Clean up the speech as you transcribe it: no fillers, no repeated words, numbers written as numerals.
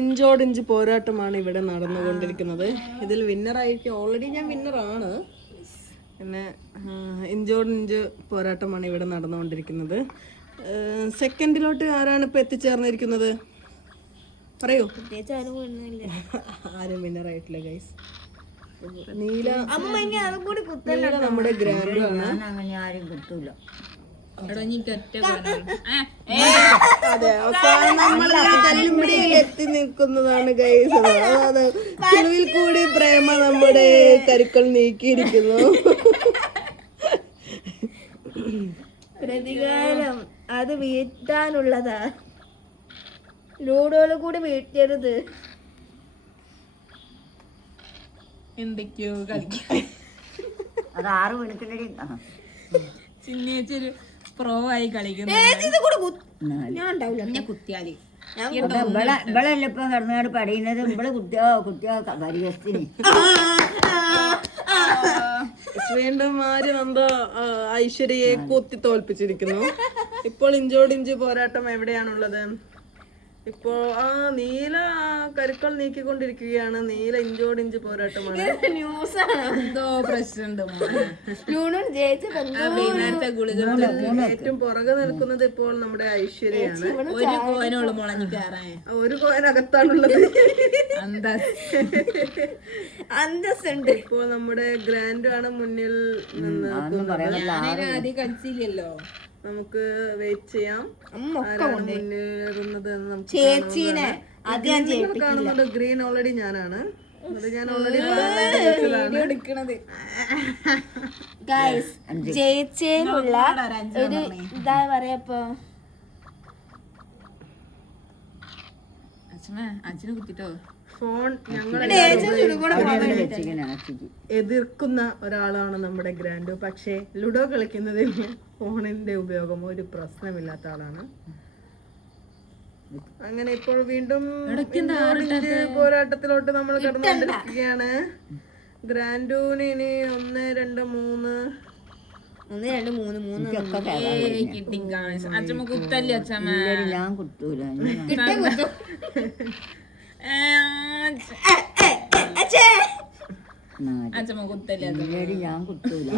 ഇഞ്ചോടിഞ്ച് പോരാട്ടമാണ് ഇവിടെ നടന്നുകൊണ്ടിരിക്കുന്നത്. ഇതിൽ വിന്നറായിരിക്കും. ഓൾറെഡി ഞാൻ വിന്നറാണ്. പിന്നെ ഇഞ്ചോടിഞ്ച് പോരാട്ടമാണ് ഇവിടെ നടന്നുകൊണ്ടിരിക്കുന്നത്. സെക്കൻഡിലോട്ട് ആരാണ് ഇപ്പൊ എത്തിച്ചേർന്നിരിക്കുന്നത്? പറയൂ. ആരും വിന്നറായിട്ടില്ല ഗൈസ്. നീല നമ്മുടെ ഗ്രാൻഡ് ആണ്. ആരും കിട്ടൂല. അതെ, അവസാനം നമ്മളെല്ലാം എത്തി നിൽക്കുന്നതാണ് ഗൈസ്. അതായത് കിളുവിൽ കൂടി പ്രേമ നമ്മുടെ കരുക്കൾ നീക്കിയിരിക്കുന്നു. പ്രതികാരം അത് വീട്ടാനുള്ളതാ. ലൂഡോയില് കൂടി വീട്ടരുത്. എന്തൊക്കെയോ കളിക്കാം. അത് 6 മണിക്കൂടി ചിന്നേച്ചൊരു പ്രോ ആയി കളിക്കുന്നു. ഞാൻ ഉണ്ടാവില്ല കുത്തിയാല് ഇവളല്ല ഇപ്പൊ കിടന്നുകാട് പടയുന്നത്. ഇവള് കുട്ടിയോ പരിഹസിന്. വീണ്ടും നന്ദ ഐശ്വര്യയെ കുത്തി തോൽപ്പിച്ചിരിക്കുന്നു. ഇപ്പോൾ ഇഞ്ചോടിഞ്ച് പോരാട്ടം എവിടെയാണുള്ളത്? ഇപ്പോ നീല കരുക്കൾ നീക്കിക്കൊണ്ടിരിക്കുകയാണ്. നീല ഇഞ്ചോടിഞ്ച് പോരാട്ടമാണ്. എന്തോ പ്രശ്നമുണ്ട്. ഏറ്റവും പുറകെ നിൽക്കുന്നത് ഇപ്പോൾ നമ്മുടെ ഐശ്വര്യയാണ്. ഒരു കോയിനോള് മുളഞ്ഞു കയറാൻ. ഒരു കോയിനകത്താണുള്ളത്. അന്തസ്സുണ്ട്. ഇപ്പോ നമ്മുടെ ഗ്രാൻഡ് ആണ് മുന്നിൽ നിന്ന്. ആദ്യം കളിച്ചില്ലല്ലോ. നമുക്ക് വെയിറ്റ് ചെയ്യാം. മുന്നേറുന്നത് ചേച്ചീനെ കാണുന്നുണ്ട്. ഗ്രീൻ ഓൾറെഡി ഞാനാണ്. ഞാൻ ഓൾറെഡി ജയിച്ചേനുള്ള ഒരു ഇതാ പറയപ്പോ അച്ഛനെ കുത്തിട്ടോ ഫോൺ ഞങ്ങൾ എതിർക്കുന്ന ഒരാളാണ് നമ്മുടെ ഗ്രാൻഡ്. പക്ഷേ ലുഡോ കളിക്കുന്നതിൽ ഫോണിന്റെ ഉപയോഗം ഒരു പ്രശ്നമില്ലാത്ത ആളാണ്. അങ്ങനെ ഇപ്പോൾ വീണ്ടും പോരാട്ടത്തിലോട്ട് നമ്മൾ കടന്നുകൊണ്ടിരിക്കുകയാണ്. ഗ്രാൻഡൂന് ഇനി 1 2 3 അച്ഛമ്മ കുത്തല്ലേ അച്ഛമ്മ? ഞാൻ കുത്തൂല. അച്ഛമ്മ കുത്തല്ലേ? ഞാൻ കുത്തൂല.